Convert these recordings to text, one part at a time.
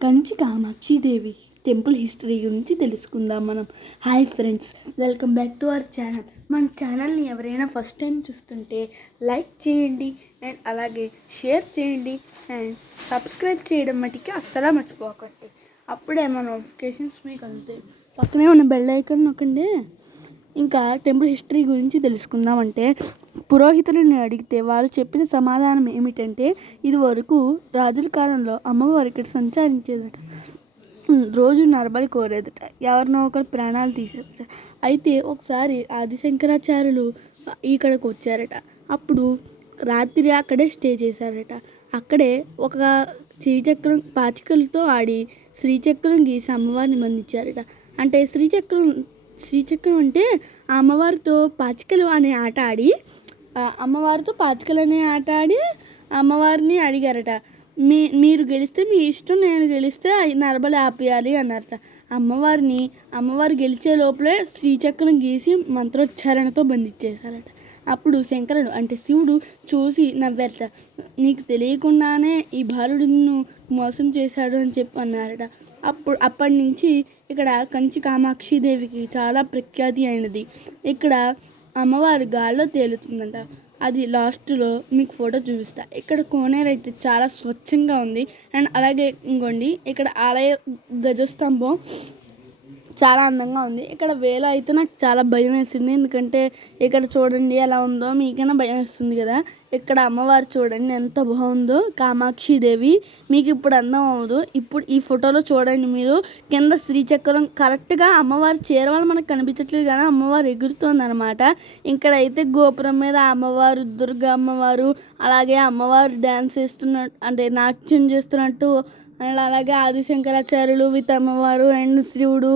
Kanchi Kamakshi Devi temple history గురించి తెలుసుకుందాం మనం. Hi friends, welcome back to our channel. మన ఛానల్ని ఎవరైనా ఫస్ట్ టైం చూస్తుంటే లైక్ చేయండి అండ్ అలాగే షేర్ చేయండి అండ్ సబ్స్క్రైబ్ చేయడం మటుకి అస్సలు మర్చిపోకండి. అప్పుడే మన నోటిఫికేషన్స్ మీకు అందుతాయి. పక్కనే ఉన్న బెల్ ఐకాన్ నొక్కండి. ఇంకా టెంపుల్ హిస్టరీ గురించి తెలుసుకుందామంటే, పురోహితులను అడిగితే వాళ్ళు చెప్పిన సమాధానం ఏమిటంటే, ఇది వరకు రాజుల కాలంలో అమ్మవారు ఇక్కడ సంచరించేదట. రోజు నరబలి కోరేదట, ఎవరినో ఒకరు ప్రాణాలు తీసేదట. అయితే ఒకసారి ఆదిశంకరాచార్యులు ఇక్కడికి వచ్చారట. అప్పుడు రాత్రి అక్కడే స్టే చేశారట. అక్కడే ఒక శ్రీచక్రం పాచికలతో ఆడి శ్రీచక్రం గీసి అమ్మవారిని బంధించారట. అంటే శ్రీచక్రం అంటే ఆ అమ్మవారితో పాచికలు అనే ఆట ఆడి అమ్మవారిని అడిగారట, మీరు గెలిస్తే మీ ఇష్టం, నేను గెలిస్తే నరబలి ఆపేయాలి అన్నారట. అమ్మవారు గెలిచే లోపలే శ్రీచక్రం గీసి మంత్రోచ్చారణతో బంధించేశారట. అప్పుడు శంకరుడు అంటే శివుడు చూసి నవ్వారట. నీకు తెలియకుండానే ఈ బాలుడు నిన్ను మోసం చేశాడు అని చెప్పి అన్నారట. అప్పటి నుంచి ఇక్కడ కంచి కామాక్షిదేవికి చాలా ప్రఖ్యాతి అయినది. ఇక్కడ అమ్మవారు గాల్లో తేలుతుందంట. అది లాస్ట్లో మీకు ఫోటో చూపిస్తా. ఇక్కడ కోనేరు అయితే చాలా స్వచ్ఛంగా ఉంది. అండ్ అలాగే ఇంకోండి, ఇక్కడ ఆలయ ధ్వజస్తంభం చాలా అందంగా ఉంది. ఇక్కడ వేలో అయితే నాకు చాలా భయం వేసింది, ఎందుకంటే ఇక్కడ చూడండి ఎలా ఉందో, మీకైనా భయం వేస్తుంది కదా. ఇక్కడ అమ్మవారు చూడండి ఎంత బాగుందో, కామాక్షిదేవి. మీకు ఇప్పుడు అందం అవ్వదు. ఇప్పుడు ఈ ఫోటోలో చూడండి మీరు, కింద శ్రీచక్రం కరెక్ట్గా అమ్మవారి చీరవాళ్ళు మనకు కనిపించట్లేదు కానీ అమ్మవారు ఎగురుతుంది అనమాట. ఇక్కడైతే గోపురం మీద అమ్మవారు, దుర్గా అమ్మవారు, అలాగే అమ్మవారు డ్యాన్స్ చేస్తున్నట్టు అంటే నాట్యం చేస్తున్నట్టు, అండ్ అలాగే ఆదిశంకరాచార్యులు విత్ అమ్మవారు అండ్ శివుడు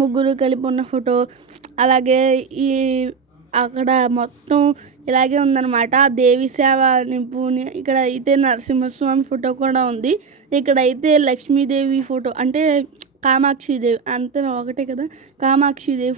ముగ్గురు కలిపి ఉన్న ఫోటో. అలాగే అక్కడ మొత్తం ఇలాగే ఉందన్నమాట. దేవి సేవ నింపుని. ఇక్కడ అయితే నరసింహస్వామి ఫోటో కూడా ఉంది. ఇక్కడైతే లక్ష్మీదేవి ఫోటో అంటే కామాక్షిదేవి అంతే ఒకటే కదా, కామాక్షిదేవి